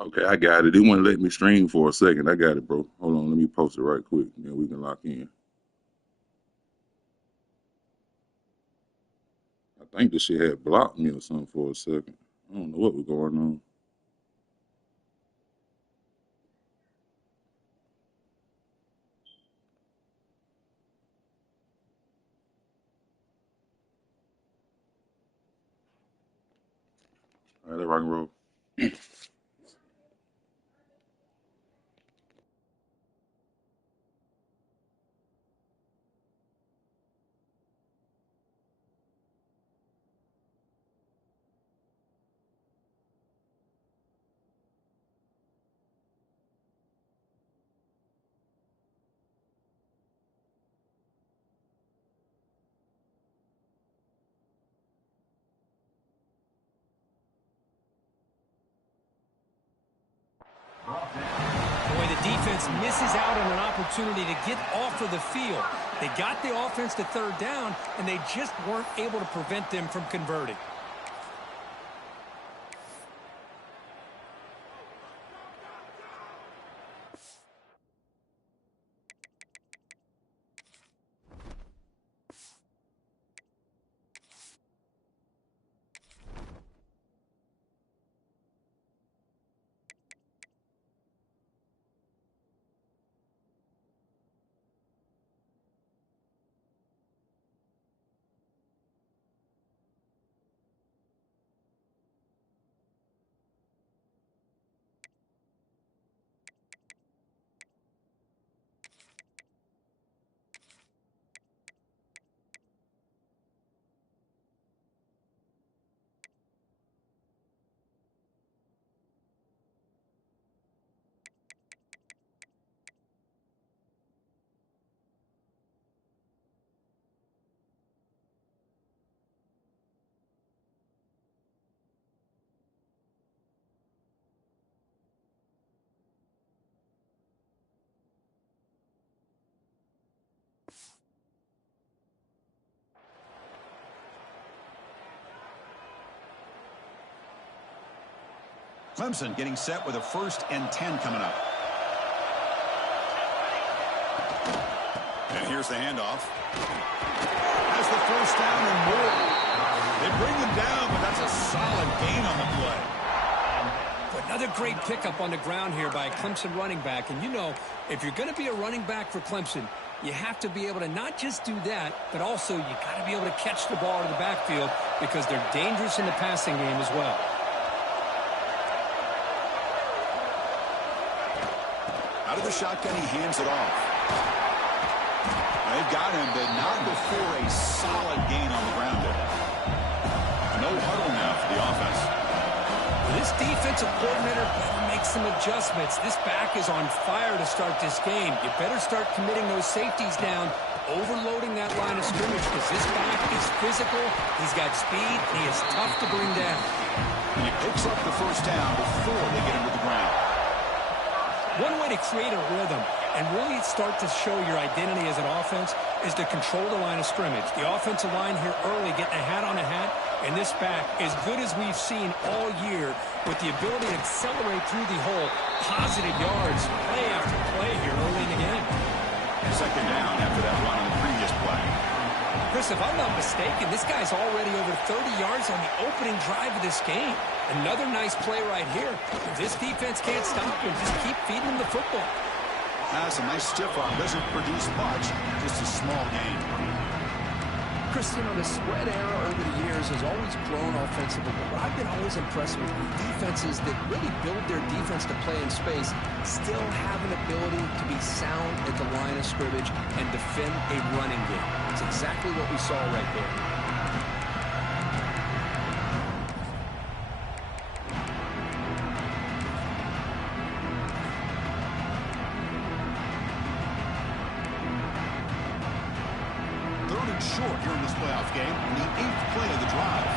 Okay, I got it. It wouldn't let me stream for a second. I got it, bro. Hold on, let me post it right quick, and then we can lock in. I think this shit had blocked me or something for a second. I don't know what was going on. All right, let rock and roll. Boy, the defense misses out on an opportunity to get off of the field. They got the offense to third down, and they just weren't able to prevent them from converting. Clemson getting set with a 1st and 10 coming up. And here's the handoff. Has the 1st down and more. They bring them down, but that's a solid gain on the play. Another great pickup on the ground here by a Clemson running back. And you know, if you're going to be a running back for Clemson, you have to be able to not just do that, but also you got to be able to catch the ball in the backfield because they're dangerous in the passing game as well. Out of the shotgun, he hands it off. They've got him, but not before a solid gain on the ground there. No huddle now for the offense. This defensive coordinator better make some adjustments. This back is on fire to start this game. You better start committing those safeties down, overloading that line of scrimmage because this back is physical, he's got speed, and he is tough to bring down. And he picks up the 1st down before they get him to the ground. One way to create a rhythm and really start to show your identity as an offense is to control the line of scrimmage. The offensive line here early getting a hat on a hat, and this back, as good as we've seen all year, with the ability to accelerate through the hole, positive yards, play after play here early in the game. 2nd down after that run on the previous play. Chris, if I'm not mistaken, this guy's already over 30 yards on the opening drive of this game. Another nice play right here. If this defense can't stop him, just keep feeding him the football. That's a nice stiff arm. Doesn't produce much, just a small gain. Chris, you know, the spread era over the years has always grown offensively, but I've been always impressed with defenses that really build their defense to play in space, still have an ability to be sound at the line of scrimmage and defend a running game. It's exactly what we saw right there. Short here in this playoff game, in the 8th play of the drive.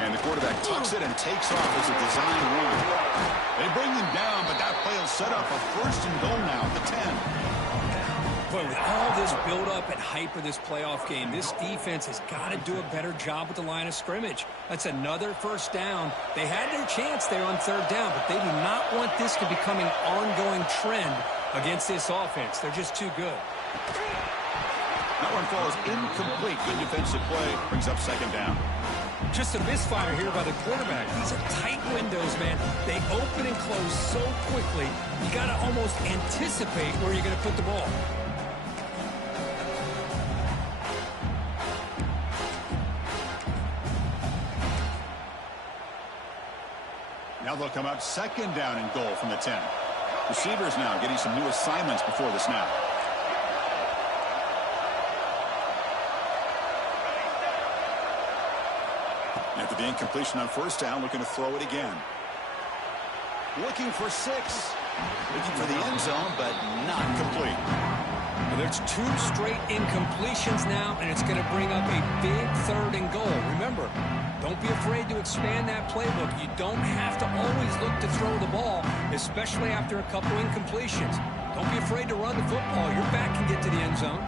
And the quarterback tucks it and takes off as a design run. They bring him down, but that play will set up a 1st and goal now at the 10. Boy, with all this build-up and hype of this playoff game, this defense has got to do a better job with the line of scrimmage. That's another first down. They had their chance there on third down, but they do not want this to become an ongoing trend against this offense. They're just too good. That one falls incomplete. Good defensive play. Brings up second down. Just a misfire here by the quarterback. These are tight windows, man. They open and close so quickly, you got to almost anticipate where you're going to put the ball. Now they'll come up second down and goal from the 10. Receivers now getting some new assignments before the snap. After the incompletion on first down, looking to throw it again. Looking for 6. Looking for the end zone, but not complete. Well, there's 2 straight incompletions now, and it's going to bring up a big third and goal. Remember, don't be afraid to expand that playbook. You don't have to always look to throw the ball, especially after a couple incompletions. Don't be afraid to run the football. Your back can get to the end zone.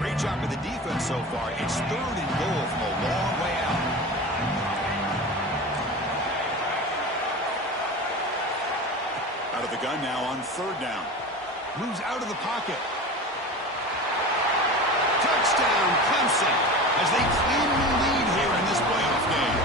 Great job of the defense so far. It's third and goal from a long way out. Out of the gun now on third down. Moves out of the pocket. Touchdown, Clemson, as they claim the lead here in this playoff game.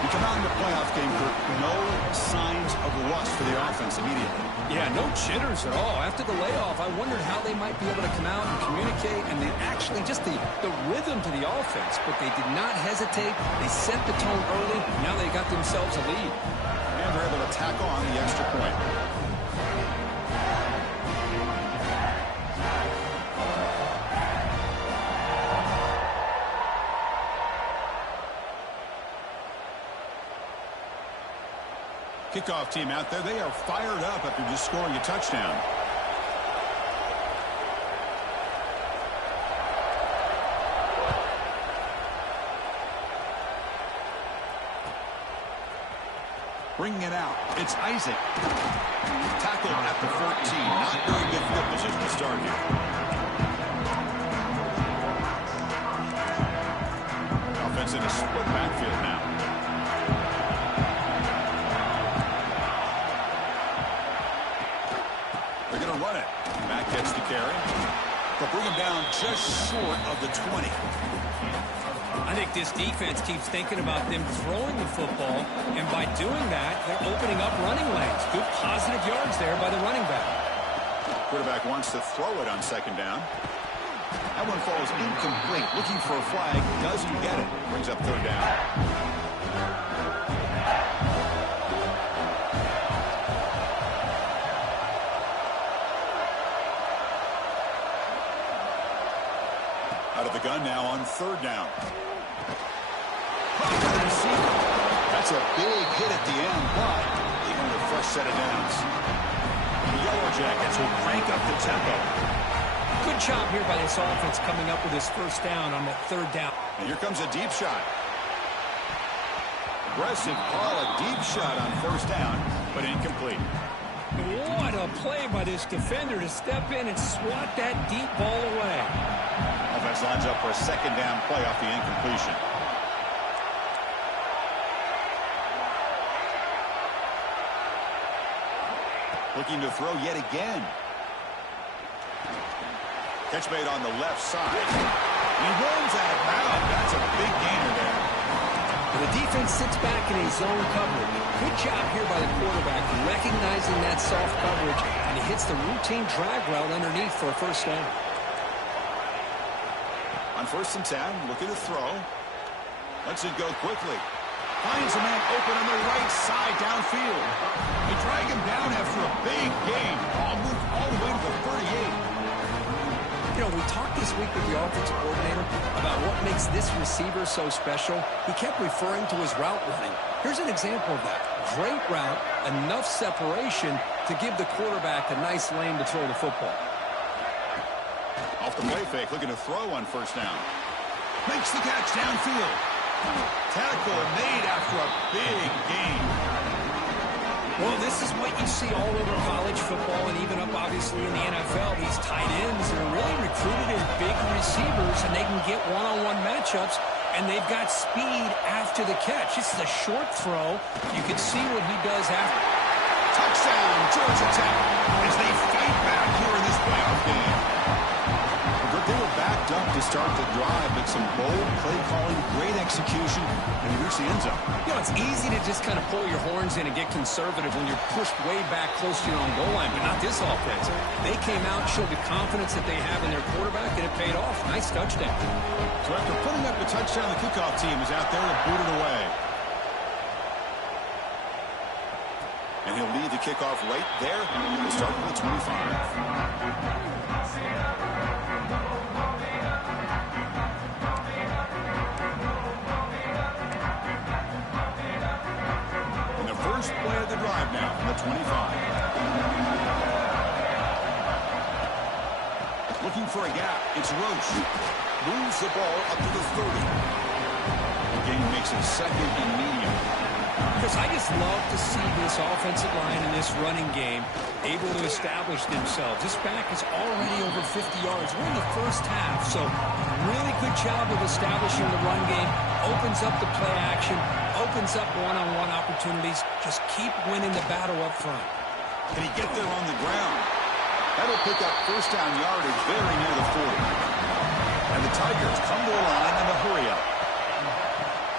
You come out in the playoff game, Kirk, no signs of rust for the offense immediately. Yeah, no jitters at all. After the layoff, I wondered how they might be able to come out and communicate, and they actually just the rhythm to the offense, but they did not hesitate. They set the tone early. Now they got themselves a lead. And they're able to tack on the extra point. Kickoff team out there, they are fired up after just scoring a touchdown. Bringing it out, it's Isaac. Tackled at the 14. Not very good field position to start here. Offense in a split backfield now. They're going to run it. Matt gets the carry. They'll bring him down just short of the 20. I think this defense keeps thinking about them throwing the football, and by doing that, they're opening up running lanes. Good positive yards there by the running back. Quarterback wants to throw it on second down. That one falls incomplete. Looking for a flag. Doesn't get it. Brings up third down. Out of the gun now on third down. That's a big hit at the end, but they earned a fresh set of downs. The Yellow Jackets will crank up the tempo. Good job here by this offense coming up with his first down on that third down. And here comes a deep shot. Aggressive call, a deep shot on first down, but incomplete. What a play by this defender to step in and swat that deep ball away. Offense lines up for a second down play off the incompletion. Looking to throw yet again. Catch made on the left side. He runs out of bounds. That's a big gainer there. The defense sits back in a zone coverage. Good job here by the quarterback recognizing that soft coverage, and he hits the routine drag route underneath for a first down. On 1st and 10, looking to throw. Lets it go quickly. Finds a man open on the right side downfield. They drag him down after a big gain. Ball moved all the way to the 38. You know, we talked this week with the offensive coordinator about what makes this receiver so special. He kept referring to his route running. Here's an example of that. Great route, enough separation to give the quarterback a nice lane to throw the football. Off the play fake, looking to throw on first down. Makes the catch downfield. Tackle made after a big gain. Well, this is what you see all over college football and even up, obviously, in the NFL. These tight ends are really recruited as big receivers, and they can get one-on-one matchups, and they've got speed after the catch. This is a short throw. You can see what he does after. Touchdown, Georgia Tech, as they fight back here in this playoff game. They were backed up to start the drive, but some bold play calling, great execution, and they reached the end zone. You know, it's easy to just kind of pull your horns in and get conservative when you're pushed way back close to your own goal line, but not this offense. They came out, showed the confidence that they have in their quarterback, and it paid off. Nice touchdown. So after putting up a touchdown, the kickoff team is out there to boot it away. And he'll lead the kickoff right there. We'll start with the 25. First play of the drive now from the 25. Looking for a gap. It's Roche. Moves the ball up to the 30. The game makes it second and medium. Because I just love to see this offensive line and this running game able to establish themselves. This back is already over 50 yards. We're in the first half, so really good job of establishing the run game. Opens up the play action, opens up one-on-one opportunities. Just keep winning the battle up front. Can he get there on the ground? That'll pick up first down yardage very near the 40. And the Tigers come to a line in a hurry up.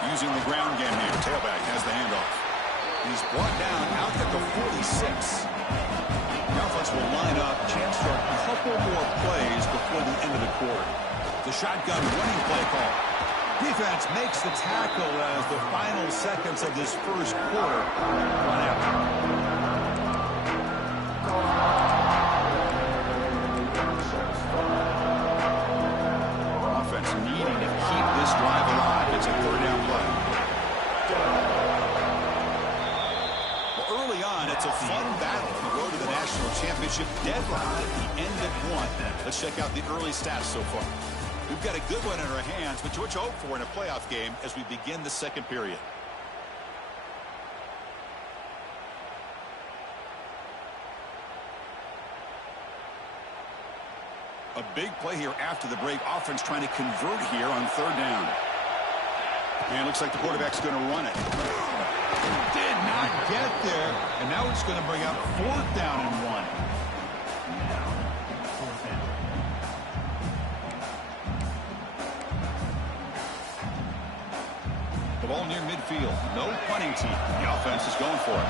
Using the ground game here. Tailback has the handoff. He's brought down out at the 46. The offense will line up. Chance for a couple more plays before the end of the quarter. The shotgun running play call. Defense makes the tackle as the final seconds of this first quarter run out. Offense needing to keep this drive alive. It's a third down play. Well, early on, it's a fun battle on the road to the national championship. Deadline at the end of one. Let's check out the early stats so far. We've got a good one in our hands, but what you hope for in a playoff game as we begin the second period. A big play here after the break. Offense trying to convert here on third down. And looks like the quarterback's going to run it. Did not get there, and now it's going to bring up fourth down and 1. Ball near midfield. No punting team. The offense is going for it.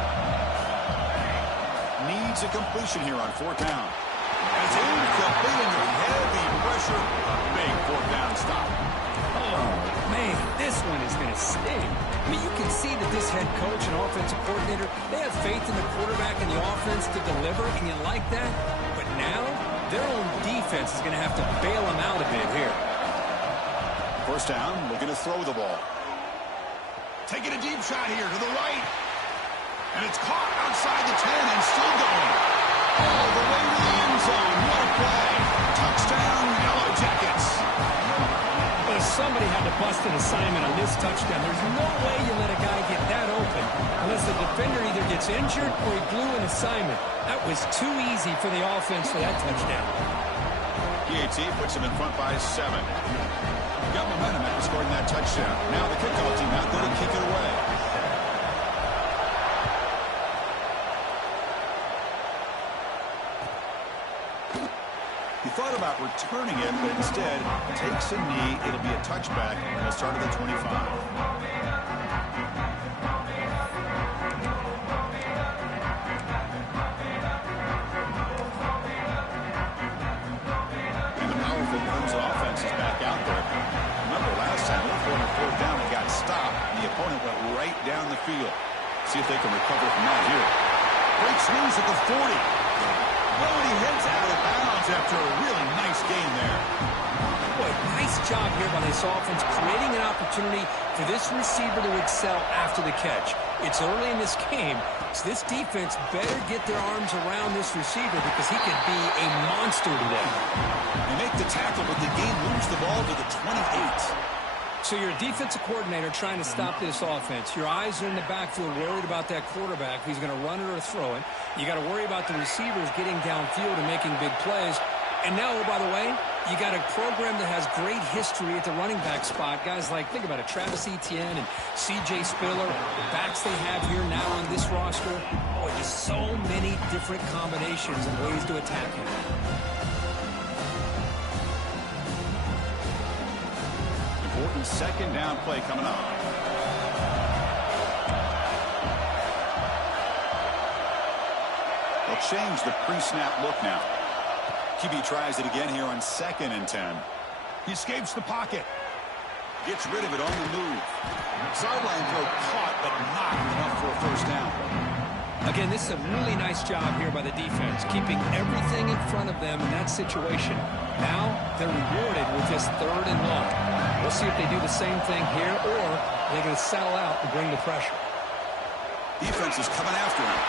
Needs a completion here on fourth down. It's incomplete under heavy pressure. A big fourth down stop. Oh, man, this one is going to sting. I mean, you can see that this head coach and offensive coordinator, they have faith in the quarterback and the offense to deliver, and you like that. But now, their own defense is going to have to bail them out a bit here. First down, looking to throw the ball. Taking a deep shot here to the right. And it's caught outside the 10 and still going. All the way to the end zone. What a play. Touchdown, Yellow Jackets. But if somebody had to bust an assignment on this touchdown, there's no way you let a guy get that open unless the defender either gets injured or he blew an assignment. That was too easy for the offense for that touchdown. PAT puts him in front by 7. Got momentum after scoring that touchdown. Now the kickoff team out there to kick it away. He thought about returning it, but instead takes a knee. It'll be a touchback, and he'll start at the 25. Opponent went right down the field. See if they can recover from that here. Breaks loose at the 40. Oh, and he heads out of bounds after a really nice game there. Boy, nice job here by this offense, creating an opportunity for this receiver to excel after the catch. It's early in this game, so this defense better get their arms around this receiver because he could be a monster today. They make the tackle, but the game moves the ball to the 28. So you're a defensive coordinator trying to stop this offense. Your eyes are in the backfield worried about that quarterback who's going to run it or throw it. You got to worry about the receivers getting downfield and making big plays. And now, oh, by the way, you got a program that has great history at the running back spot. Guys like, think about it, Travis Etienne and C.J. Spiller, the backs they have here now on this roster. Oh, just so many different combinations and ways to attack him. Important second down play coming up. They'll change the pre-snap look now. QB tries it again here on 2nd and 10. He escapes the pocket. Gets rid of it on the move. Sideline throw caught, but not enough for a first down. Again, this is a really nice job here by the defense, keeping everything in front of them in that situation. Now they're rewarded with this 3rd and long. We'll see if they do the same thing here, or they're going to settle out and bring the pressure. Defense is coming after him.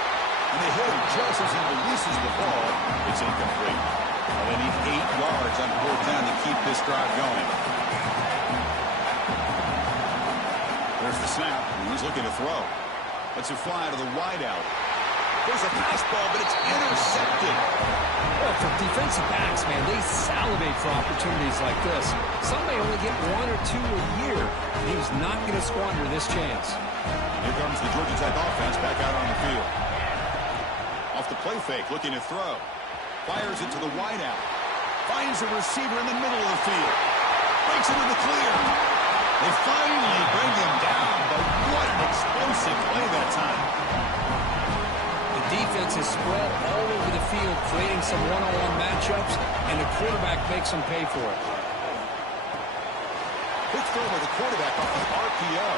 And they hit him just as he releases the ball. It's incomplete. Well, they need 8 yards on 4th down to keep this drive going. There's the snap, and he's looking to throw. Lets it fly to the wideout. There's a fastball, but it's intercepted. Well, for defensive backs, man, they salivate for opportunities like this. Some may only get 1 or 2 a year. He was not going to squander this chance. Here comes the Georgia Tech offense back out on the field. Off the play fake, looking to throw. Fires it to the wideout. Finds a receiver in the middle of the field. Breaks into the clear. They finally bring him down, but what an explosive play that time. The defense is spread all over the field, creating some one-on-one matchups, and the quarterback makes them pay for it. Quick throw by the quarterback off the RPO.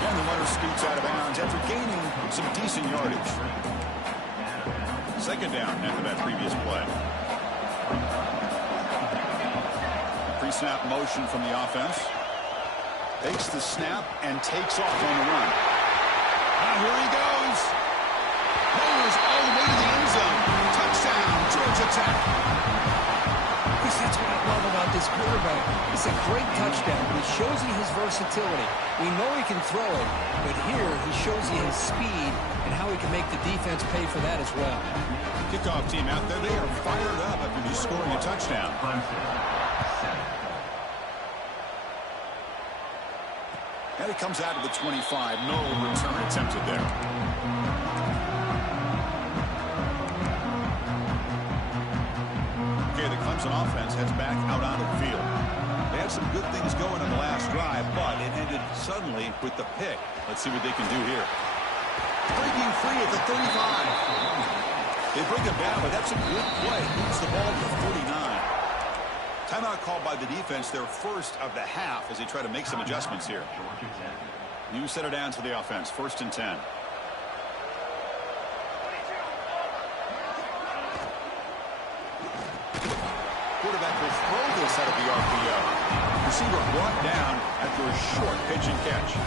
And the runner scoots out of bounds after gaining some decent yardage. 2nd down after that previous play. Pre-snap motion from the offense. Takes the snap and takes off on the run. Now here he goes. Goes all the way to the end zone. Touchdown, Georgia Tech. Chris, that's what I love about this quarterback. It's a great touchdown. He shows you his versatility. We know he can throw it, but here he shows you his speed and how he can make the defense pay for that as well. Kickoff team out there, they are fired up after just scoring a touchdown. And it comes out of the 25. No return attempted there. Okay, the Clemson offense heads back out onto the field. They had some good things going in the last drive, but it ended suddenly with the pick. Let's see what they can do here. Breaking free at the 35. They bring him down, but that's a good play. Moves the ball to the 49. Timeout called by the defense, their first of the half, as they try to make some adjustments here. New center down to the offense, 1st and 10. Quarterback will throw this out of the RPO. Receiver brought down after a short pitch and catch.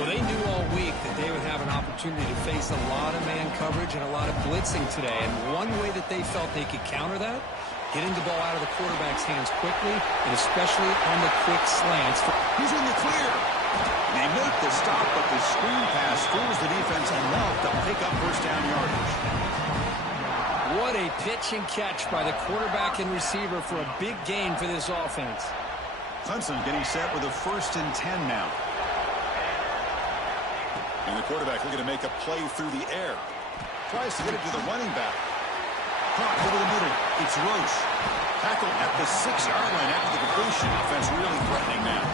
Well, they knew all week that they would have an opportunity to face a lot of man coverage and a lot of blitzing today. And one way that they felt they could counter that, getting the ball out of the quarterback's hands quickly, and especially on the quick slants. He's in the clear. They make the stop, but the screen pass fools the defense enough to pick up first down yardage. What a pitch and catch by the quarterback and receiver for a big gain for this offense. Clemson getting set with a 1st and 10 now. And the quarterback looking to make a play through the air. Tries to get it to the running back. Caught over the middle. It's Roche. Tackle at the 6-yard line after the completion. Offense really threatening now.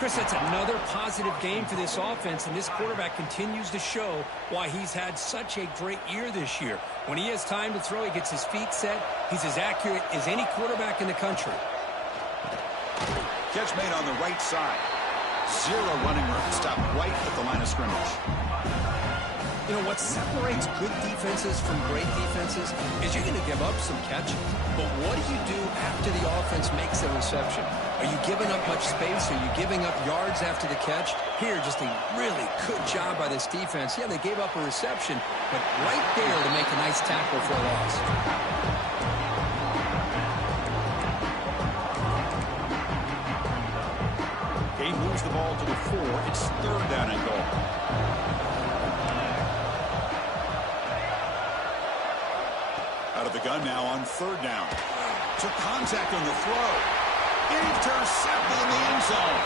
Chris, that's another positive game for this offense, and this quarterback continues to show why he's had such a great year this year. When he has time to throw, he gets his feet set. He's as accurate as any quarterback in the country. Catch made on the right side. 0 running room. Stopped right at the line of scrimmage. You know, what separates good defenses from great defenses is you're going to give up some catches. But what do you do after the offense makes a reception? Are you giving up much space? Are you giving up yards after the catch? Here, just a really good job by this defense. Yeah, they gave up a reception, but right there to make a nice tackle for a loss. the ball to the 4. It's 3rd down and goal. Out of the gun now on 3rd down. Took contact on the throw. Intercepted in the end zone.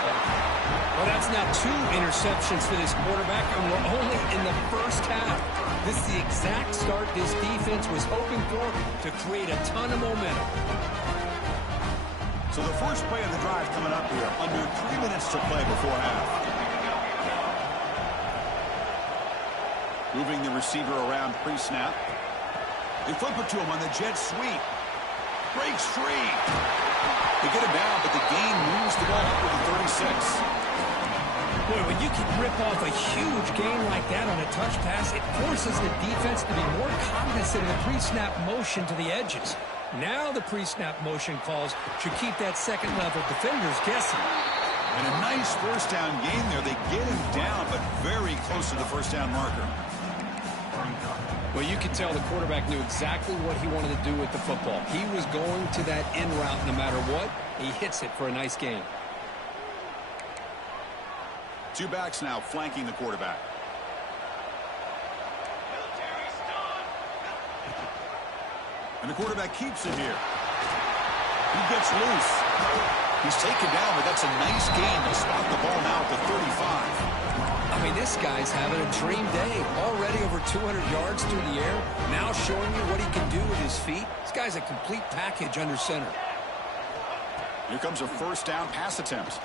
Well, that's now 2 interceptions for this quarterback, and we're only in the first half. This is the exact start this defense was hoping for to create a ton of momentum. So the first play of the drive coming up here. Under 3 minutes to play before half. Moving the receiver around pre-snap. They flip it to him on the jet sweep. Breaks free. They get him down, but the gain moves the ball up to the 36. Boy, when you can rip off a huge gain like that on a touch pass, it forces the defense to be more cognizant of the pre-snap motion to the edges. Now the pre-snap motion calls should keep that second-level defenders guessing. And a nice first down gain there. They get him down, but very close to the first down marker. Well, you could tell the quarterback knew exactly what he wanted to do with the football. He was going to that in route no matter what. He hits it for a nice gain. 2 backs now flanking the quarterback. And the quarterback keeps it here. He gets loose. He's taken down, but that's a nice gain. They'll spot the ball now at the 35. I mean, this guy's having a dream day. Already over 200 yards through the air. Now showing you what he can do with his feet. This guy's a complete package under center. Here comes a first down pass attempt.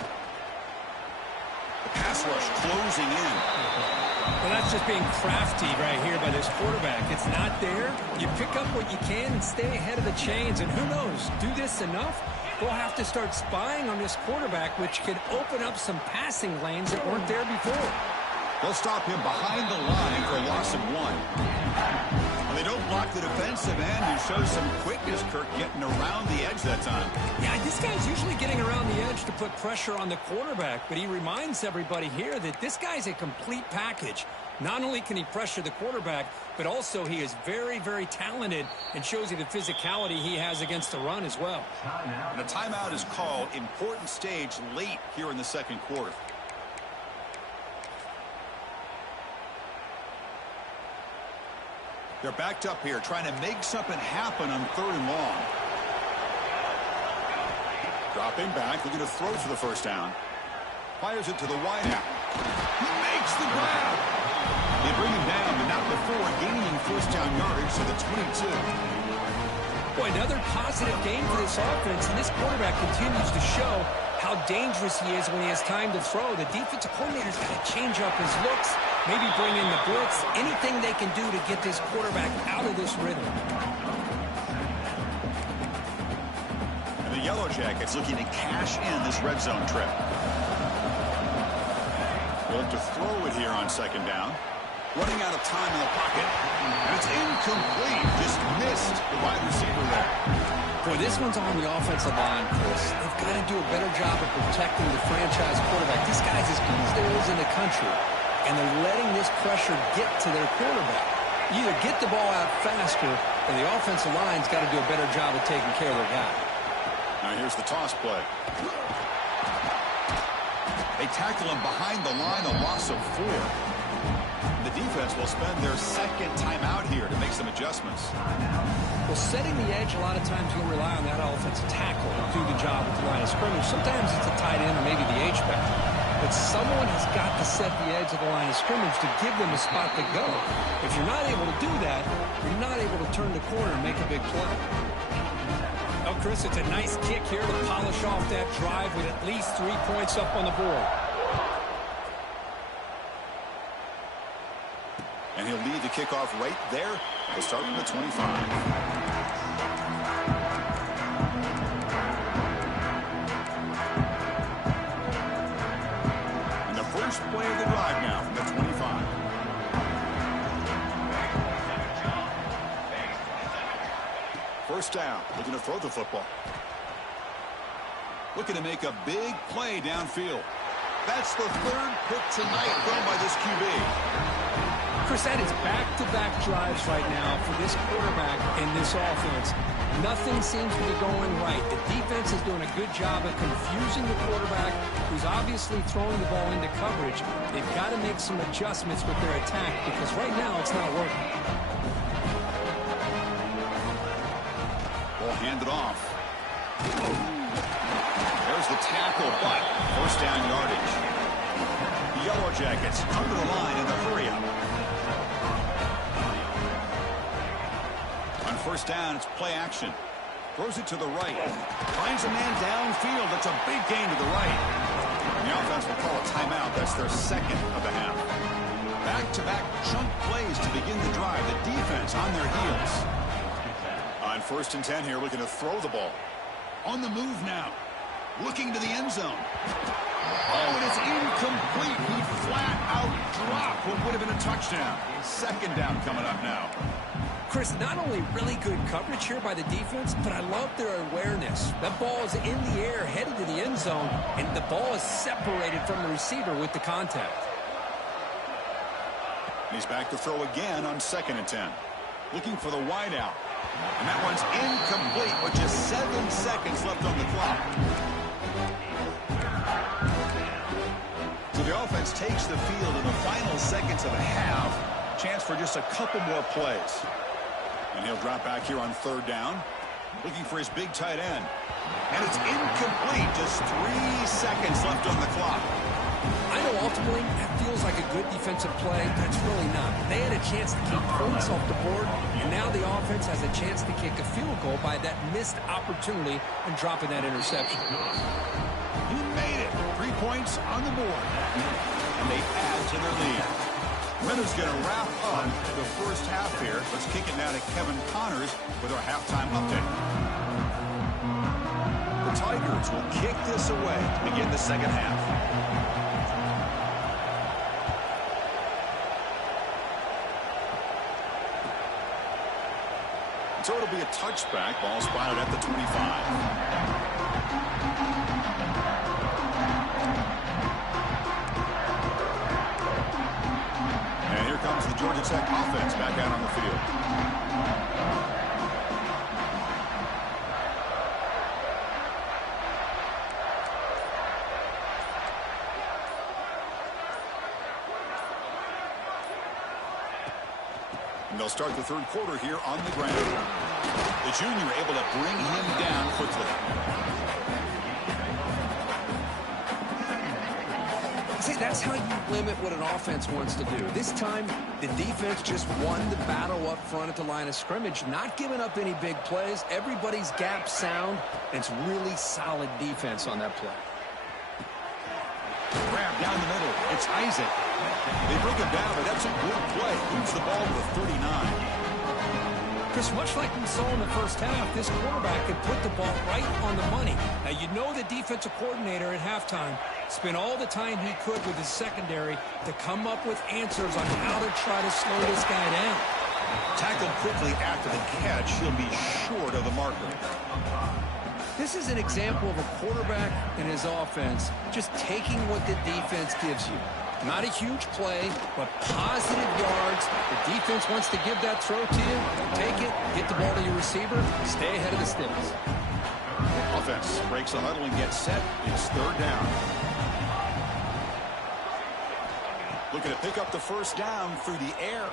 The pass rush closing in. Well, that's just being crafty right here by this quarterback. It's not there. You pick up what you can and stay ahead of the chains. And who knows, do this enough, we'll have to start spying on this quarterback, which could open up some passing lanes that weren't there before. They'll stop him behind the line for a loss of 1. And they don't block the defensive end, who shows some quickness, Kirk, getting around the edge that time. Yeah, this guy's usually getting around the edge to put pressure on the quarterback, but he reminds everybody here that this guy's a complete package. Not only can he pressure the quarterback, but also he is very, very talented and shows you the physicality he has against the run as well. And a timeout is called. Important stage late here in the second quarter. They're backed up here, trying to make something happen on 3rd and long. Dropping back, looking to throw for the first down. Fires it to the wideout. He makes the grab. They bring him down, but not before gaining first down yardage to the 22. Boy, another positive game for this offense, and this quarterback continues to show how dangerous he is when he has time to throw. The defensive coordinator's got to change up his looks, maybe bring in the blitz, anything they can do to get this quarterback out of this rhythm. And the Yellow Jackets looking to cash in this red zone trip. They'll look to throw it here on 2nd down. Running out of time in the pocket. And it's incomplete. Just missed the wide receiver there. Boy, this one's on the offensive line, Chris. They've got to do a better job of protecting the franchise quarterback. This guy's as good as there is in the country, and they're letting this pressure get to their quarterback. You either get the ball out faster, or the offensive line's got to do a better job of taking care of their guy. Now here's the toss play. They tackle him behind the line, a loss of 4. The defense will spend their second timeout here to make some adjustments. Well, setting the edge, a lot of times you'll rely on that offensive tackle to do the job with the line of scrimmage. Sometimes it's a tight end or maybe the H-back. But someone has got to set the edge of the line of scrimmage to give them a spot to go. If you're not able to do that, you're not able to turn the corner and make a big play. Oh, Chris, it's a nice kick here to polish off that drive with at least 3 points up on the board. And he'll lead the kickoff right there. He'll start from the 25. And the first play of the drive now from the 25. First down, looking to throw the football. Looking to make a big play downfield. That's the 3rd pick tonight thrown by this QB. Chris, that is back-to-back drives right now for this quarterback and this offense. Nothing seems to be going right. The defense is doing a good job of confusing the quarterback, who's obviously throwing the ball into coverage. They've got to make some adjustments with their attack because right now it's not working. Ball handed off. There's the tackle, but first down yardage. The Yellow Jackets come to the line in the hurry-up. On first down, it's play action. Throws it to the right. Finds a man downfield. That's a big gain to the right. And the offense will call a timeout. That's their second of the half. Back-to-back chunk plays to begin the drive. The defense on their heels. On first and 10 here, looking to throw the ball. On the move now. Looking to the end zone. Oh, and it's incomplete. He flat out dropped what would have been a touchdown. Second down coming up now. Chris, not only really good coverage here by the defense, but I love their awareness. That ball is in the air, headed to the end zone, and the ball is separated from the receiver with the contact. He's back to throw again on second and 10. Looking for the wide out. And that one's incomplete with just 7 seconds left on the clock. So the offense takes the field in the final seconds of a half. Chance for just a couple more plays. And he'll drop back here on third down. Looking for his big tight end. And it's incomplete. Just 3 seconds left on the clock. I know ultimately that feels like a good defensive play, but it's really not. They had a chance to keep points off the board, and now the offense has a chance to kick a field goal by that missed opportunity and dropping that interception. He made it. 3 points on the board. And they add to their lead. Ritter's going to wrap up the first half here. Let's kick it now to Kevin Connors with our halftime update. The Tigers will kick this away to begin the second half. So it'll be a touchback. Ball spotted at the 25. And here comes the Georgia Tech offense back out on the field. And they'll start the third quarter here on the ground. The junior able to bring him down quickly. See, that's how you limit what an offense wants to do. This time, the defense just won the battle up front at the line of scrimmage, not giving up any big plays. Everybody's gap sound, and it's really solid defense on that play. Grab down the middle. It's Isaac. They bring him down, but that's a good play. Moves the ball to the 39. Chris, much like we saw in the first half, this quarterback can put the ball right on the money. Now, you know the defensive coordinator at halftime spent all the time he could with his secondary to come up with answers on how to try to slow this guy down. Tackled quickly after the catch. He'll be short of the marker. This is an example of a quarterback and his offense just taking what the defense gives you. Not a huge play, but positive yards. The defense wants to give that throw to you. Take it, get the ball to your receiver, stay ahead of the sticks. Offense breaks the huddle and gets set. It's third down. Looking to pick up the first down through the air.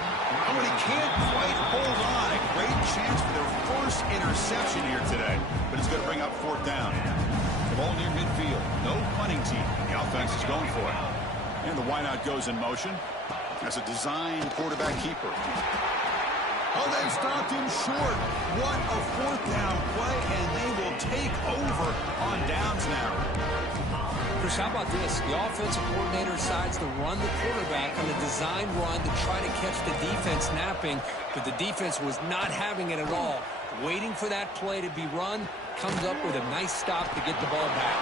Oh, and he can't quite hold on. A great chance for their first interception here today. But it's going to bring up fourth down. The ball near midfield. No punting team. The offense is going for it. And the wideout goes in motion as a designed quarterback keeper. Oh, they've stopped him short. What a fourth down play, and they will take over on downs now. Chris, how about this? The offensive coordinator decides to run the quarterback on a design run to try to catch the defense napping, but the defense was not having it at all. Waiting for that play to be run, comes up with a nice stop to get the ball back.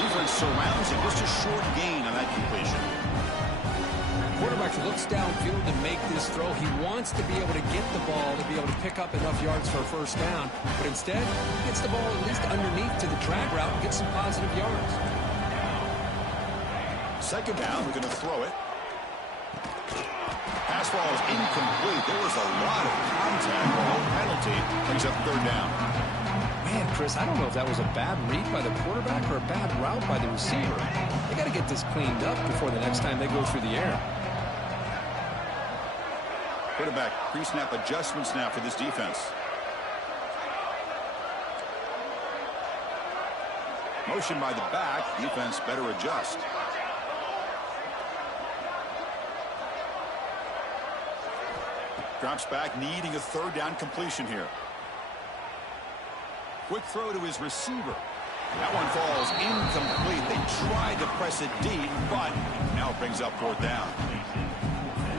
Defense surrounds him. Just a short gain on that completion. Quarterback looks downfield to make this throw. He wants to be able to get the ball to be able to pick up enough yards for a first down, but instead, he gets the ball at least underneath to the drag route and gets some positive yards. Second down, we're going to throw it. pass falls incomplete. There was a lot of contact. No penalty. Brings up third down. Man, Chris, I don't know if that was a bad read by the quarterback or a bad route by the receiver. They got to get this cleaned up before the next time they go through the air. Quarterback pre-snap adjustments now for this defense. Motion by the back. Defense better adjust. Drops back, needing a third down completion here. Quick throw to his receiver. That one falls incomplete. They tried to press it deep, but now it brings up fourth down.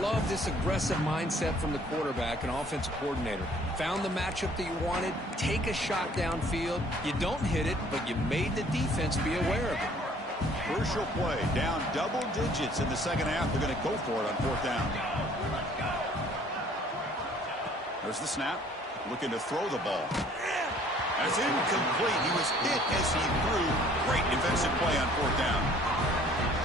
Love this aggressive mindset from the quarterback and offensive coordinator. Found the matchup that you wanted. Take a shot downfield. You don't hit it, but you made the defense be aware of it. Crucial play. Down double digits in the second half. They're going to go for it on fourth down. There's the snap. Looking to throw the ball. That's incomplete. He was hit as he threw. Great defensive play on fourth down.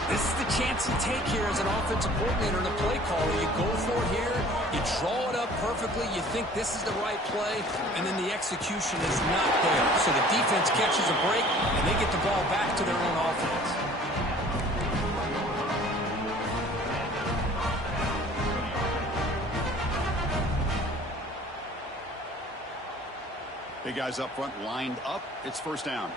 This is the chance you take here as an offensive coordinator and a play caller. You go for it here. You draw it up perfectly. You think this is the right play, and then the execution is not there. So the defense catches a break, and they get the ball back to their own offense. Big guys up front lined up. It's first down.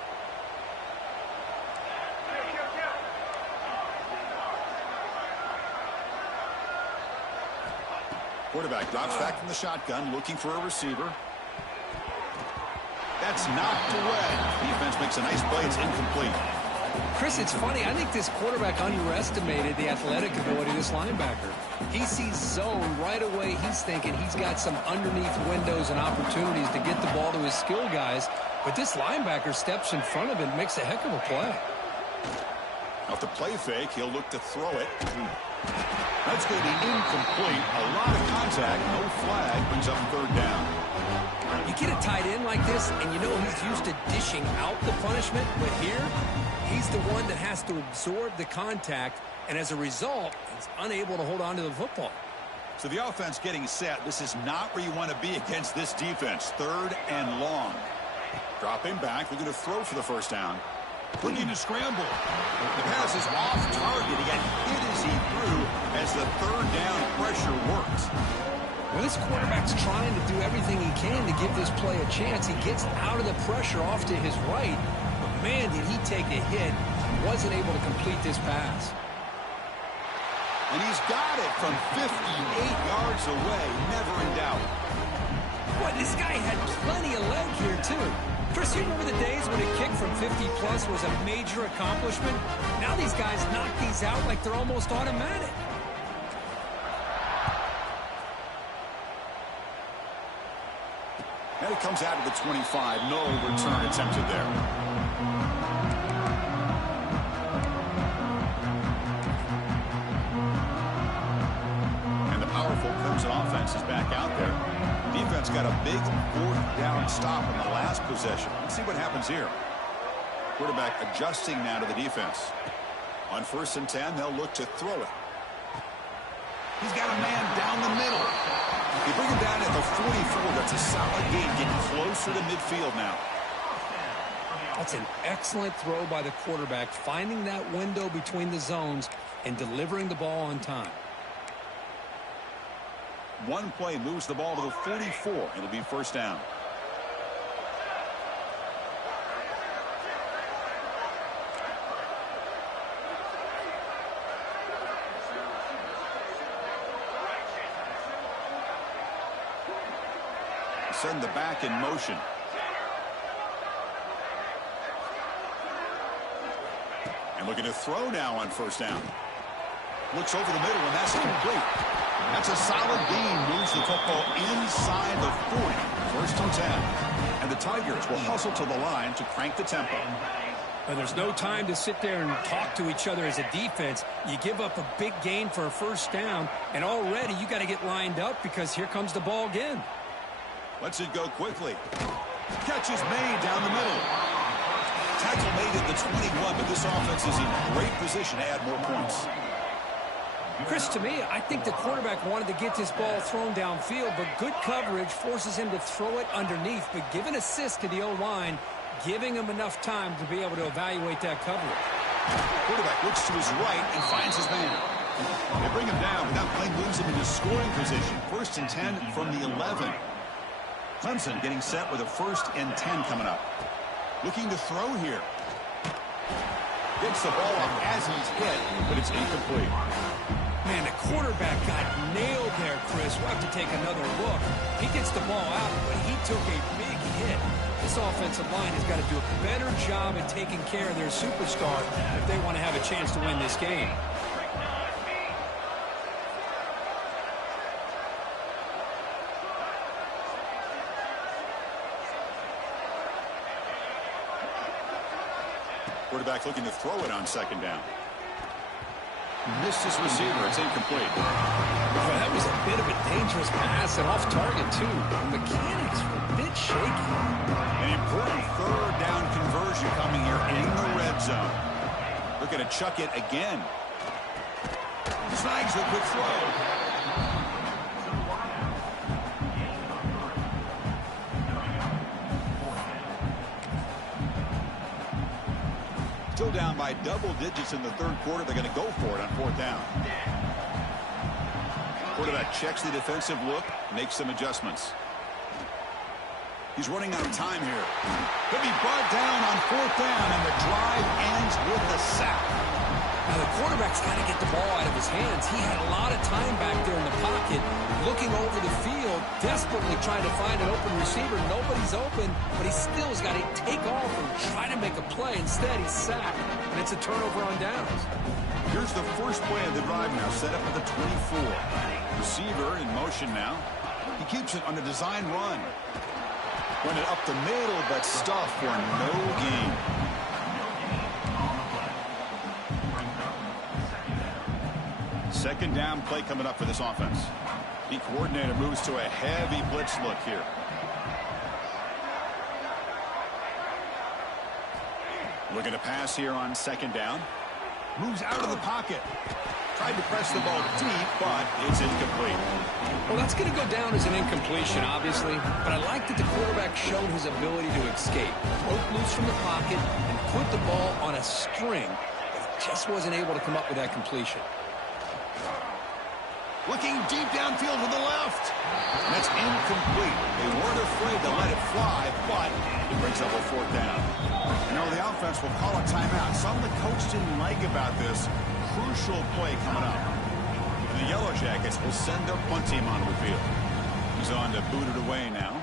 Quarterback drops back from the shotgun, looking for a receiver. That's knocked away. Defense makes a nice play. It's incomplete. Chris, it's funny. I think this quarterback underestimated the athletic ability of this linebacker. He sees zone right away. He's thinking he's got some underneath windows and opportunities to get the ball to his skill guys. But this linebacker steps in front of it and makes a heck of a play. Off the play fake, he'll look to throw it. That's going to be incomplete. A lot of contact. No flag. Brings up third down. You get a tight end like this, and you know he's used to dishing out the punishment, but here, he's the one that has to absorb the contact, and as a result, he's unable to hold on to the football. So the offense getting set. This is not where you want to be against this defense. Third and long. Dropping back. They're going to throw for the first down. Looking to scramble. The pass is off target. He got hit as he threw as the third down pressure works. Well, this quarterback's trying to do everything he can to give this play a chance. He gets out of the pressure off to his right. But, man, did he take a hit. He wasn't able to complete this pass. And he's got it from 58 yards away. Never in doubt. Boy, this guy had plenty of leg here, too. Chris, you remember the days when a kick from 50-plus was a major accomplishment? Now these guys knock these out like they're almost automatic. And it comes out of the 25. No return attempted there. And the powerful Crimson offense is back out there. Defense got a big fourth down stop in the last possession. Let's see what happens here. Quarterback adjusting now to the defense. On 1st and 10, they'll look to throw it. He's got a man down the middle. They bring him down at the 44. That's a solid gain, getting closer to midfield now. That's an excellent throw by the quarterback, finding that window between the zones and delivering the ball on time. One play moves the ball to the 44. It'll be first down. Send the back in motion. And looking to throw now on first down. Looks over the middle, and that's complete. That's a solid gain. Moves the football inside the 40. 1st and 10. And the Tigers will hustle to the line to crank the tempo. But there's no time to sit there and talk to each other as a defense. You give up a big gain for a first down, and already you got to get lined up because here comes the ball again. Lets it go quickly. Catch is made down the middle. Tackle made at the 21, but this offense is in great position to add more points. Chris, to me, I think the quarterback wanted to get this ball thrown downfield, but good coverage forces him to throw it underneath. But give an assist to the O-line, giving him enough time to be able to evaluate that coverage. Quarterback looks to his right and finds his man. They bring him down, but that play moves him into scoring position. 1st and 10 from the 11. Clemson getting set with a 1st and 10 coming up. Looking to throw here. Gets the ball up as he's hit, but it's incomplete. Man, the quarterback got nailed there, Chris. We'll have to take another look. He gets the ball out, but he took a big hit. This offensive line has got to do a better job at taking care of their superstar if they want to have a chance to win this game. Quarterback looking to throw it on 2nd down. Missed his receiver. It's incomplete. Well, that was a bit of a dangerous pass and off target, too. The mechanics were a bit shaky. An important 3rd down conversion coming here in the red zone. Looking to chuck it again. Snags the quick throw. Still down by double digits in the 3rd quarter. They're going to go for it on 4th down. Quarterback checks the defensive look, makes some adjustments. He's running out of time here. He'll be brought down on 4th down, and the drive ends with a sack. Now, the quarterback's got to get the ball out of his hands. He had a lot of time back there in the pocket, looking over the field, desperately trying to find an open receiver. Nobody's open, but he still has got to take off and try to make a play. Instead, he's sacked, and it's a turnover on downs. Here's the first play of the drive now, set up at the 24. Receiver in motion now. He keeps it on a design run. Run it up the middle, but stuffed for no gain. Second down play coming up for this offense. The coordinator moves to a heavy blitz look here. Looking to pass here on 2nd down. Moves out of the pocket. Tried to press the ball deep, but it's incomplete. Well, that's going to go down as an incompletion, obviously, but I like that the quarterback showed his ability to escape. Broke loose from the pocket and put the ball on a string, but he just wasn't able to come up with that completion. Looking deep downfield to the left. And that's incomplete. They weren't afraid to let it fly, but it brings up a 4th down. You know, the offense will call a timeout. Something the coach didn't like about this crucial play coming up. And the Yellow Jackets will send their punt team onto the field. He's on to boot it away now.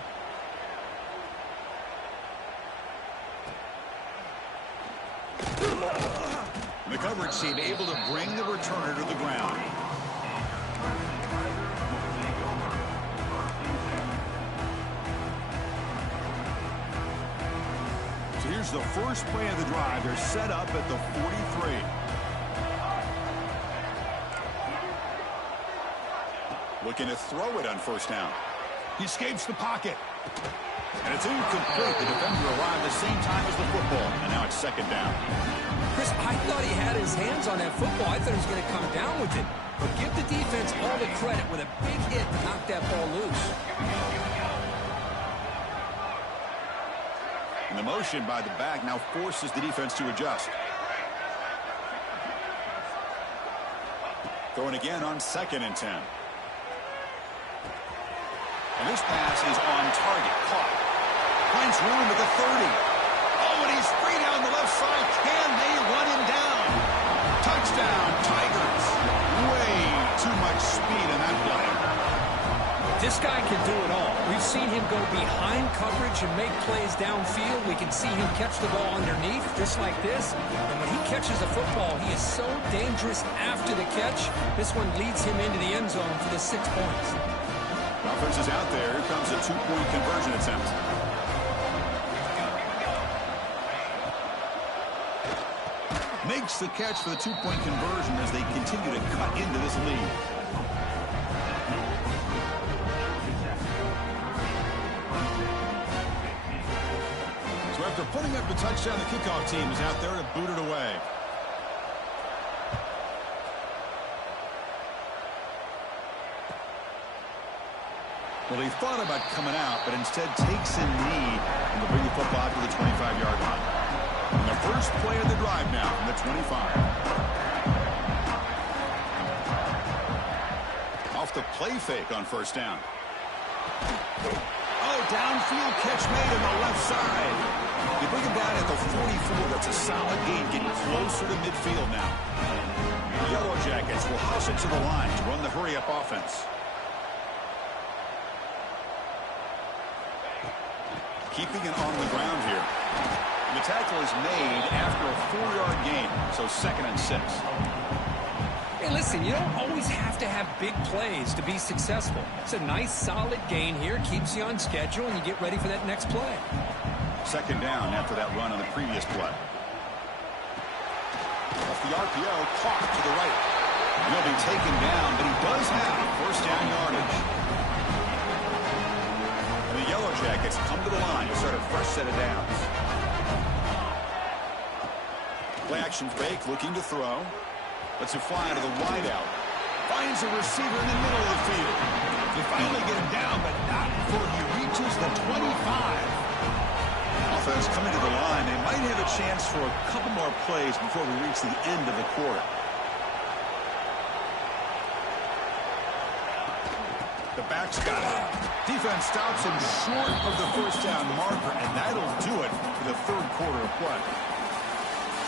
The coverage team able to bring the returner to the ground. So here's the first play of the drive. They're set up at the 43. Looking to throw it on 1st down. He escapes the pocket. And it's incomplete. The defender arrived the same time as the football. And now it's 2nd down. Chris, I thought he had his hands on that football. I thought he was going to come down with it. But give the defense all the credit with a big hit to knock that ball loose. And the motion by the back now forces the defense to adjust. Throwing again on 2nd and 10. And this pass is on target. Caught. Finds room at the 30. Oh, and he's free down the left side. Can they run him down? Touchdown, Tigers. Way too much speed in that play. This guy can do it all. We've seen him go behind coverage and make plays downfield. We can see him catch the ball underneath, just like this. And when he catches a football, he is so dangerous after the catch. This one leads him into the end zone for the 6 points. Offense is out there. Here comes a 2-point conversion attempt. Makes the catch for the 2-point conversion as they continue to cut into this lead. So after putting up the touchdown, the kickoff team is out there to boot it away. Well, he thought about coming out, but instead takes a knee and will bring the football to the 25-yard line. And the first play of the drive now from the 25. Off the play fake on first down. Oh, downfield catch made on the left side. You bring him down at the 44. That's a solid gain, getting closer to midfield now. The Yellow Jackets will hush it to the line to run the hurry-up offense. Keeping it on the ground here. The tackle is made after a 4-yard gain, so 2nd and 6. Hey, listen, you don't always have to have big plays to be successful. It's a nice, solid gain here, keeps you on schedule, and you get ready for that next play. 2nd down after that run on the previous play. Off the RPO, caught to the right. He'll be taken down, but he does have first down yardage. And the Yellow Jackets come to the line to start a fresh set of downs. Play action fake, looking to throw. Lets it fly to the wideout. Finds a receiver in the middle of the field. They finally get him down, but not before he reaches the 25. Offense coming to the line. They might have a chance for a couple more plays before we reach the end of the quarter. The back's got it. Defense stops him short of the first down marker, and that'll do it for the third quarter of play.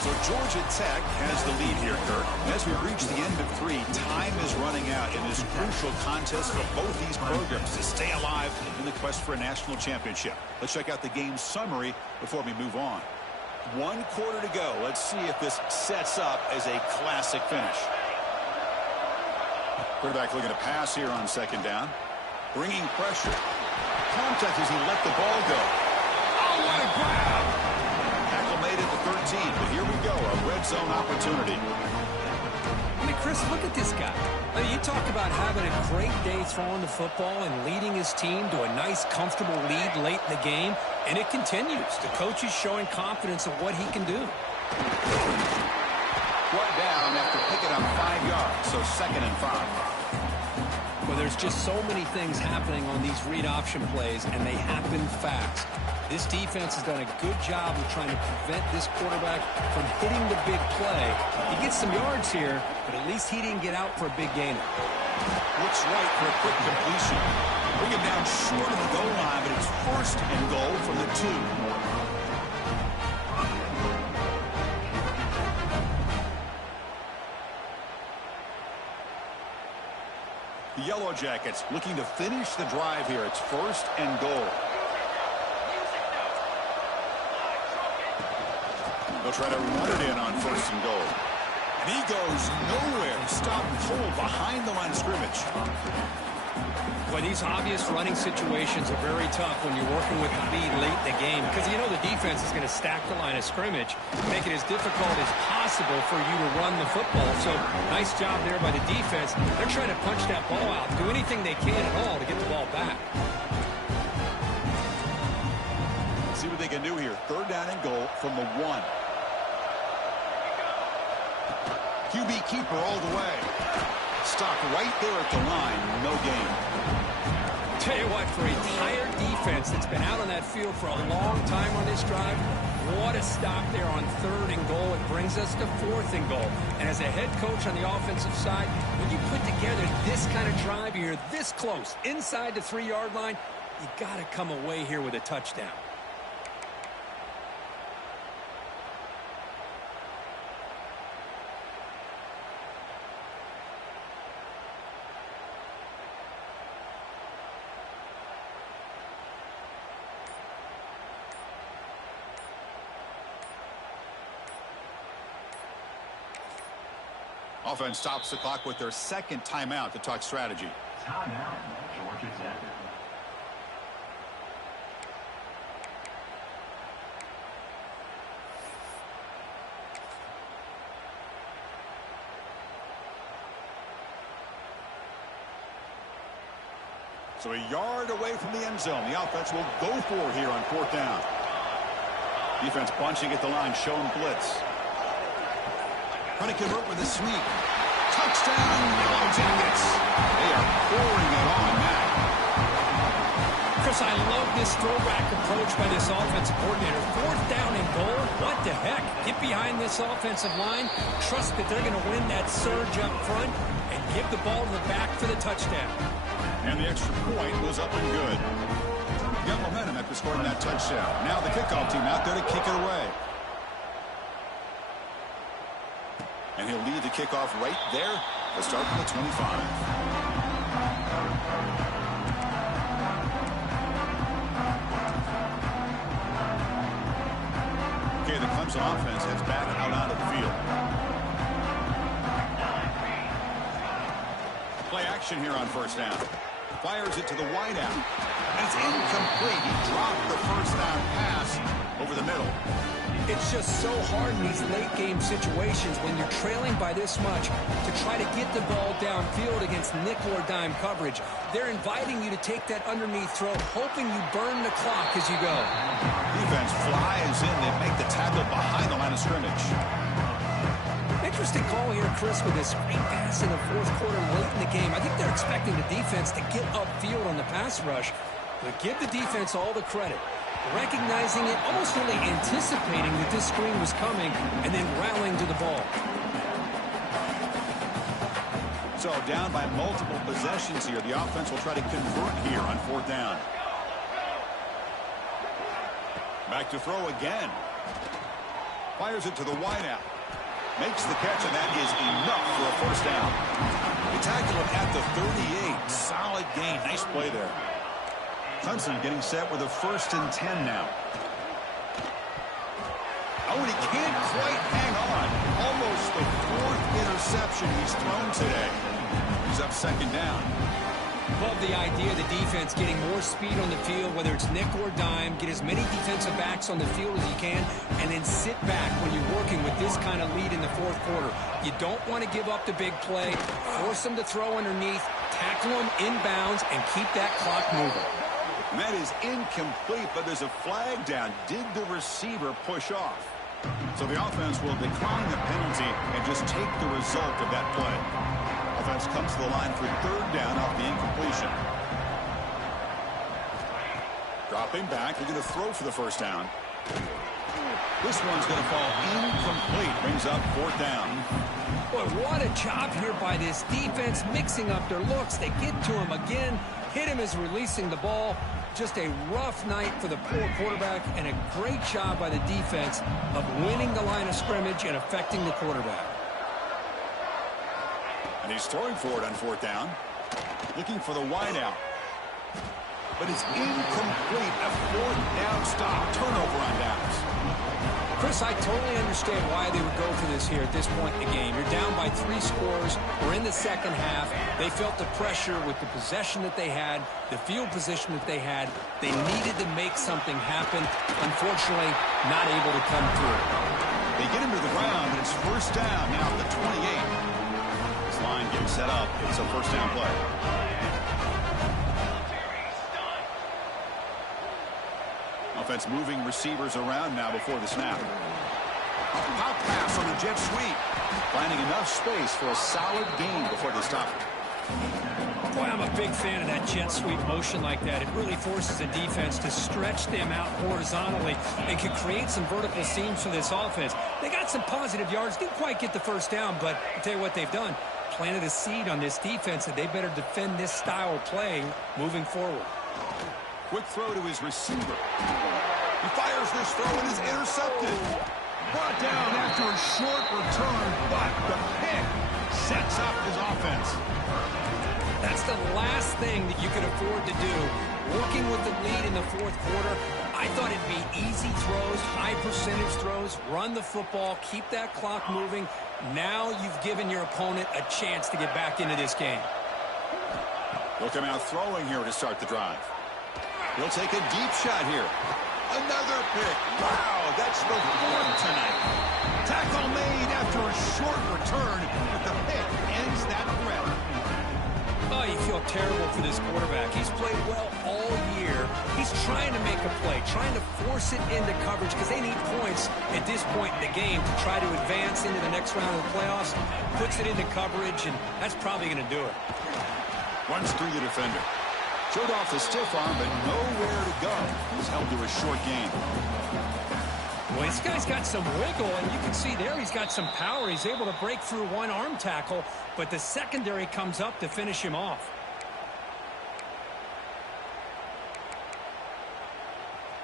So Georgia Tech has the lead here, Kirk. And as we reach the end of 3, time is running out in this crucial contest for both these programs to stay alive in the quest for a national championship. Let's check out the game summary before we move on. 1 quarter to go. Let's see if this sets up as a classic finish. Quarterback looking to pass here on 2nd down. Bringing pressure. Contact as he let the ball go. Oh, what a grab! Tackle made at the 13, but here we go, a red zone opportunity. I mean, Chris, look at this guy. I mean, you talk about having a great day throwing the football and leading his team to a nice, comfortable lead late in the game, and it continues. The coach is showing confidence of what he can do. Brought down after picking up 5 yards, so 2nd and 5. Well, there's just so many things happening on these read option plays, and they happen fast. This defense has done a good job of trying to prevent this quarterback from hitting the big play. He gets some yards here, but at least he didn't get out for a big gainer. Looks right for a quick completion. Bring him down short of the goal line, but it's 1st and goal from the 2. The Yellow Jackets looking to finish the drive here. It's 1st and goal. They'll try to run it in on 1st and goal. And he goes nowhere. Stopped cold behind the line of scrimmage. Well, these obvious running situations are very tough when you're working with the lead late in the game because you know the defense is going to stack the line of scrimmage, make it as difficult as possible for you to run the football. So nice job there by the defense. They're trying to punch that ball out, do anything they can at all to get the ball back. See what they can do here. 3rd down and goal from the 1. QB keeper all the way. Stopped right there at the line. No gain. Tell you what, for a tired defense that's been out on that field for a long time on this drive, what a stop there on 3rd and goal. It brings us to 4th and goal. And as a head coach on the offensive side, when you put together this kind of drive here, this close, inside the 3-yard line, you got to come away here with a touchdown. Offense stops the clock with their 2nd timeout to talk strategy. Timeout, Georgia Tech. So a yard away from the end zone. The offense will go for it here on 4th down. Defense bunching at the line, showing blitz. Trying to convert with a sweep. Touchdown, Yellow Jackets. They are pouring it on now. Chris, I love this throwback approach by this offensive coordinator. 4th down and goal. What the heck? Get behind this offensive line. Trust that they're going to win that surge up front and give the ball to the back for the touchdown. And the extra point was up and good. Got momentum after scoring that touchdown. Now the kickoff team out there to kick it away. And he'll lead the kickoff right there. Let's start from the 25. Okay, the Clemson offense heads back out onto the field. Play action here on 1st down. Fires it to the wideout. And it's incomplete. He dropped the 1st down pass over the middle. It's just so hard in these late-game situations when you're trailing by this much to try to get the ball downfield against nickel or dime coverage. They're inviting you to take that underneath throw, hoping you burn the clock as you go. Defense flies in. They make the tackle behind the line of scrimmage. Interesting call here, Chris, with this screen pass in the 4th quarter late in the game. I think they're expecting the defense to get upfield on the pass rush. But give the defense all the credit. Recognizing it, almost really anticipating that this screen was coming, and then rallying to the ball. So down by multiple possessions here. The offense will try to convert here on 4th down. Back to throw again. Fires it to the wideout. Makes the catch, and that is enough for a 1st down. They tackle him at the 38. Solid gain. Nice play there. Clemson getting set with a 1st and 10 now. Oh, and he can't quite hang on. Almost the 4th interception he's thrown today. He's up 2nd down. Love the idea of the defense getting more speed on the field, whether it's nickel or dime, get as many defensive backs on the field as you can, and then sit back when you're working with this kind of lead in the 4th quarter. You don't want to give up the big play, force them to throw underneath, tackle them inbounds, and keep that clock moving. And that is incomplete, but there's a flag down. Did the receiver push off? So the offense will decline the penalty and just take the result of that play. Offense comes to the line for 3rd down off the incompletion. Dropping back, they're going to throw for the 1st down. This one's going to fall incomplete. Brings up 4th down. Boy, what a job here by this defense, mixing up their looks. They get to him again, hit him as releasing the ball. Just a rough night for the poor quarterback, and a great job by the defense of winning the line of scrimmage and affecting the quarterback. And he's throwing for it on 4th down. Looking for the wideout. But it's incomplete. A 4th down stop. Turnover on downs. Chris, I totally understand why they would go for this here at this point in the game. You're down by 3 scores. We're in the 2nd half. They felt the pressure with the possession that they had, the field position that they had. They needed to make something happen. Unfortunately, not able to come through. They get him to the ground, and it's 1st down now at the 28. This line getting set up. It's a 1st down play. Offense moving receivers around now before the snap. Pop pass on the jet sweep. Finding enough space for a solid gain before they stop it. Boy, I'm a big fan of that jet sweep motion like that. It really forces the defense to stretch them out horizontally and can create some vertical seams for this offense. They got some positive yards. Didn't quite get the 1st down, but I'll tell you what they've done. Planted a seed on this defense that they better defend this style of play moving forward. Quick throw to his receiver. He fires this throw and is intercepted. Brought down after a short return, but the pick sets up his offense. That's the last thing that you could afford to do. Working with the lead in the 4th quarter, I thought it'd be easy throws, high percentage throws, run the football, keep that clock moving. Now you've given your opponent a chance to get back into this game. He'll come out throwing here to start the drive. He'll take a deep shot here. Another pick. Wow, that's the 4th tonight. Tackle made after a short return, but the pick ends that threat. Oh, you feel terrible for this quarterback. He's played well all year. He's trying to make a play, trying to force it into coverage because they need points at this point in the game to try to advance into the next round of the playoffs. Puts it into coverage, and that's probably going to do it. Runs through the defender. Showed off the stiff arm, but nowhere to go. He's held to a short gain. Well, this guy's got some wiggle, and you can see there he's got some power. He's able to break through one arm tackle, but the secondary comes up to finish him off.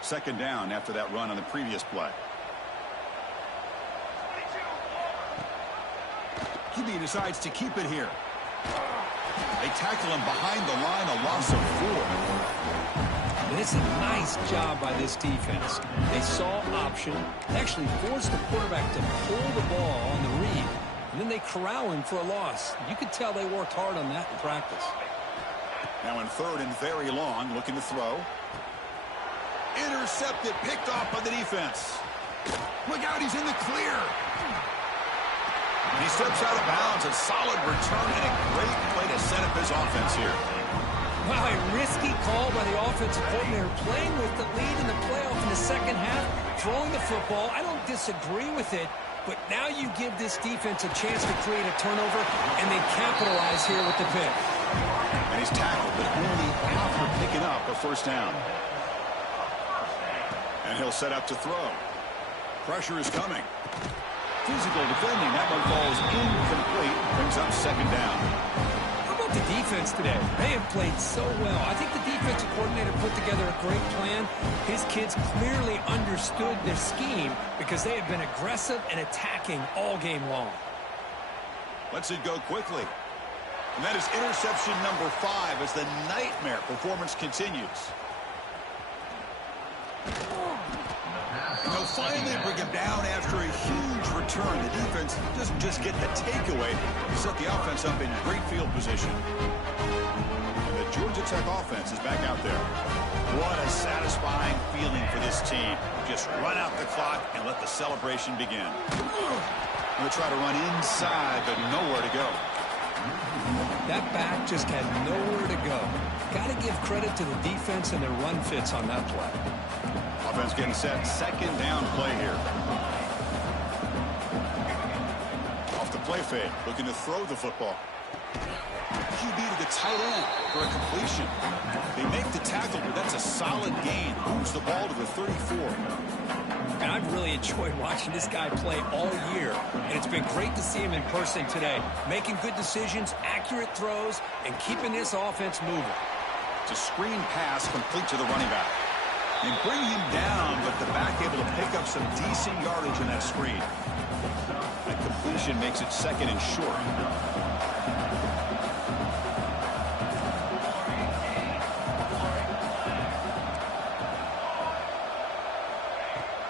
Second down after that run on the previous play. QB decides to keep it here. They tackle him behind the line, a loss of 4. And it's a nice job by this defense. They saw option, actually forced the quarterback to pull the ball on the read, and then they corral him for a loss. You could tell they worked hard on that in practice. Now in third and very long, looking to throw. Intercepted, picked off by the defense. Look out, he's in the clear. And he steps out of bounds. A solid return and a great play to set up his offense here. Wow, a risky call by the offensive coordinator, playing with the lead in the playoff in the second half, throwing the football. I don't disagree with it, but now you give this defense a chance to create a turnover, and they capitalize here with the pick. And he's tackled, but only after picking up a first down. And he'll set up to throw. Pressure is coming. Physical defending. That one falls incomplete. Brings up second down. How about the defense today? They have played so well. I think the defensive coordinator put together a great plan. His kids clearly understood their scheme because they have been aggressive and attacking all game long. Lets it go quickly. And that is interception number 5 as the nightmare performance continues. And they'll finally bring him down after a huge return. The defense doesn't just get the takeaway, set the offense up in great field position. And the Georgia Tech offense is back out there. What a satisfying feeling for this team. Just run out the clock and let the celebration begin. They'll try to run inside, but nowhere to go. That back just had nowhere to go. Got to give credit to the defense and their run fits on that play. Offense getting set. Second down play here. Off the play fake. Looking to throw the football. QB to the tight end for a completion. They make the tackle, but that's a solid gain. Moves the ball to the 34. And I've really enjoyed watching this guy play all year. And it's been great to see him in person today. Making good decisions, accurate throws, and keeping this offense moving. It's a screen pass complete to the running back. They bring him down, but the back able to pick up some decent yardage in that screen. That completion makes it second and short.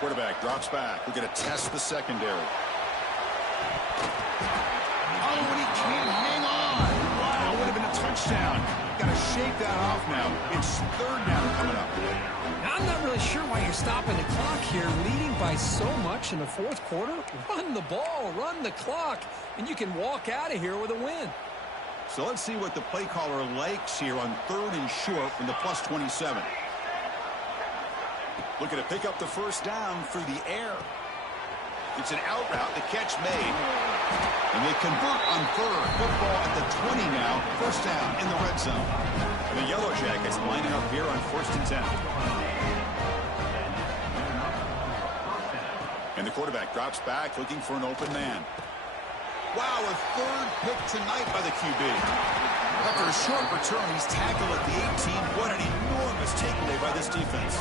Quarterback drops back. We're going to test the secondary. Oh, and he can't hang on. Wow, would have been a touchdown. Got to shake that off now. It's third down coming up. Now, I'm not really sure why you're stopping the clock here, leading by so much in the fourth quarter. Run the ball, run the clock, and you can walk out of here with a win. So let's see what the play caller likes here on third and short from the plus 27. Looking to pick up the first down through the air. It's an out route. The catch made. And they convert on third. Football at the 20 now. First down in the red zone. And the Yellow Jackets lining up here on first and 10. And the quarterback drops back looking for an open man. Wow, a third pick tonight by the QB. After a short return, he's tackled at the 18. What an enormous takeaway by this defense.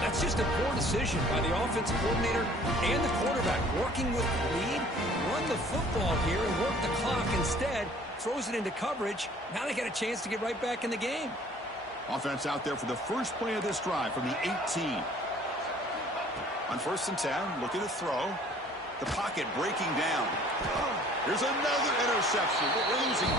That's just a poor decision by the offensive coordinator and the quarterback, working with the lead, run the football here and work the clock instead, throws it into coverage. Now they got a chance to get right back in the game. Offense out there for the first play of this drive from the 18. On first and 10, looking to throw. The pocket breaking down. Here's another interception, but we're losing